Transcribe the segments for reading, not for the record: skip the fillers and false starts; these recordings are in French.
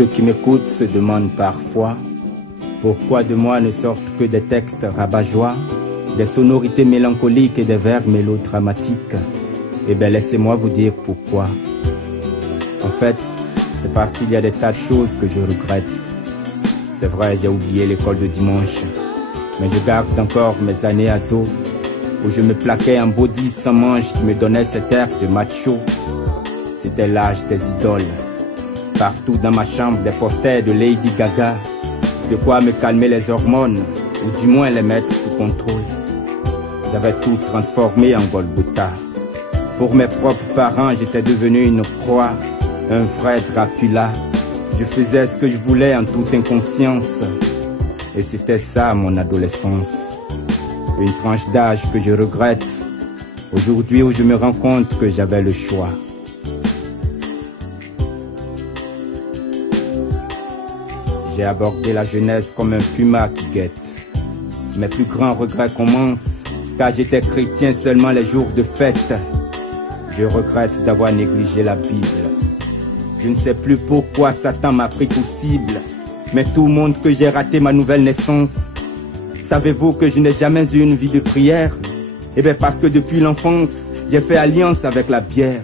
Ceux qui m'écoutent se demandent parfois pourquoi de moi ne sortent que des textes rabat-joie, des sonorités mélancoliques et des vers mélodramatiques. Eh bien, laissez-moi vous dire pourquoi. En fait, c'est parce qu'il y a des tas de choses que je regrette. C'est vrai, j'ai oublié l'école de dimanche, mais je garde encore mes années ado, où je me plaquais en body sans manche qui me donnait cet air de macho. C'était l'âge des idoles. Partout dans ma chambre, des posters de Lady Gaga. De quoi me calmer les hormones, ou du moins les mettre sous contrôle. J'avais tout transformé en Golgotha. Pour mes propres parents, j'étais devenu une proie, un vrai Dracula. Je faisais ce que je voulais en toute inconscience. Et c'était ça mon adolescence. Une tranche d'âge que je regrette, aujourd'hui où je me rends compte que j'avais le choix. J'ai abordé la jeunesse comme un puma qui guette. Mes plus grands regrets commencent, car j'étais chrétien seulement les jours de fête. Je regrette d'avoir négligé la Bible. Je ne sais plus pourquoi Satan m'a pris pour cible, mais tout le monde que j'ai raté ma nouvelle naissance. Savez-vous que je n'ai jamais eu une vie de prière? Eh bien parce que depuis l'enfance, j'ai fait alliance avec la bière.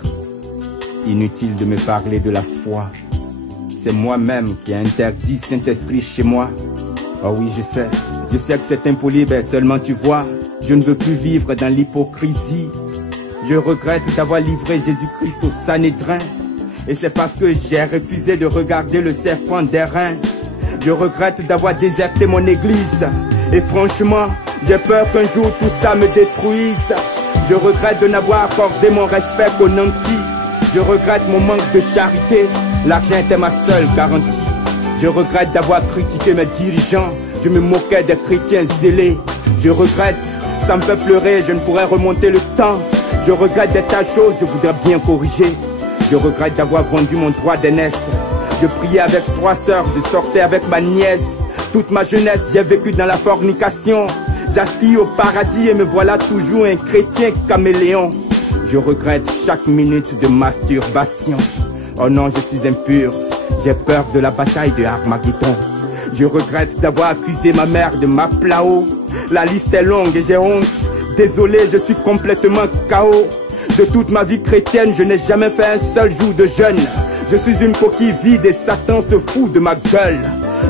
Inutile de me parler de la foi. C'est moi-même qui ai interdit Saint-Esprit chez moi. Oh oui, je sais que c'est impoli, mais seulement tu vois, je ne veux plus vivre dans l'hypocrisie. Je regrette d'avoir livré Jésus-Christ au Sanhédrin. Et c'est parce que j'ai refusé de regarder le serpent d'airain. Je regrette d'avoir déserté mon église. Et franchement, j'ai peur qu'un jour tout ça me détruise. Je regrette de n'avoir accordé mon respect qu'aux nantis. Je regrette mon manque de charité. L'argent était ma seule garantie. Je regrette d'avoir critiqué mes dirigeants. Je me moquais des chrétiens zélés. Je regrette, ça me fait pleurer, je ne pourrais remonter le temps. Je regrette des tas de choses, je voudrais bien corriger. Je regrette d'avoir vendu mon droit d'aînesse. Je priais avec 3 sœurs, je sortais avec ma nièce. Toute ma jeunesse, j'ai vécu dans la fornication. J'aspire au paradis et me voilà toujours un chrétien caméléon. Je regrette chaque minute de masturbation. Oh non, je suis impur, j'ai peur de la bataille de Armageddon. Je regrette d'avoir accusé ma mère de m'aplao. La liste est longue et j'ai honte. Désolé, je suis complètement KO. De toute ma vie chrétienne, je n'ai jamais fait un seul jour de jeûne. Je suis une coquille vide et Satan se fout de ma gueule.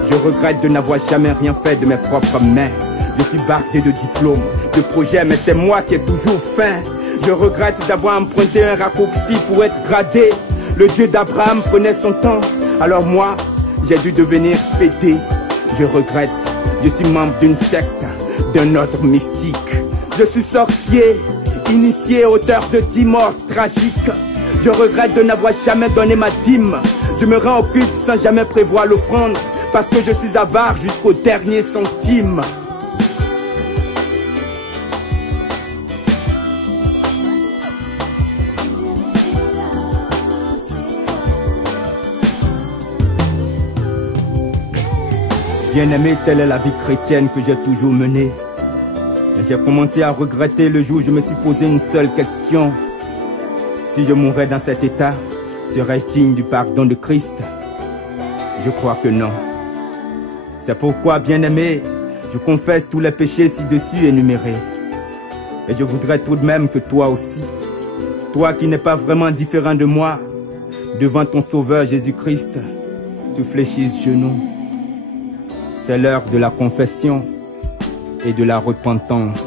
Je regrette de n'avoir jamais rien fait de mes propres mains. Je suis bardé de diplômes, de projets, mais c'est moi qui ai toujours faim. Je regrette d'avoir emprunté un raccourci pour être gradé. Le Dieu d'Abraham prenait son temps, alors moi, j'ai dû devenir pédé. Je regrette, je suis membre d'une secte, d'un ordre mystique. Je suis sorcier, initié, auteur de 10 morts tragiques. Je regrette de n'avoir jamais donné ma dîme. Je me rends au culte sans jamais prévoir l'offrande, parce que je suis avare jusqu'au dernier centime. Bien-aimé, telle est la vie chrétienne que j'ai toujours menée. Et j'ai commencé à regretter le jour où je me suis posé une seule question. Si je mourais dans cet état, serais-je digne du pardon de Christ? Je crois que non. C'est pourquoi, bien-aimé, je confesse tous les péchés ci-dessus énumérés. Et je voudrais tout de même que toi aussi, toi qui n'es pas vraiment différent de moi, devant ton Sauveur Jésus-Christ, tu fléchisses genoux. C'est l'heure de la confession et de la repentance.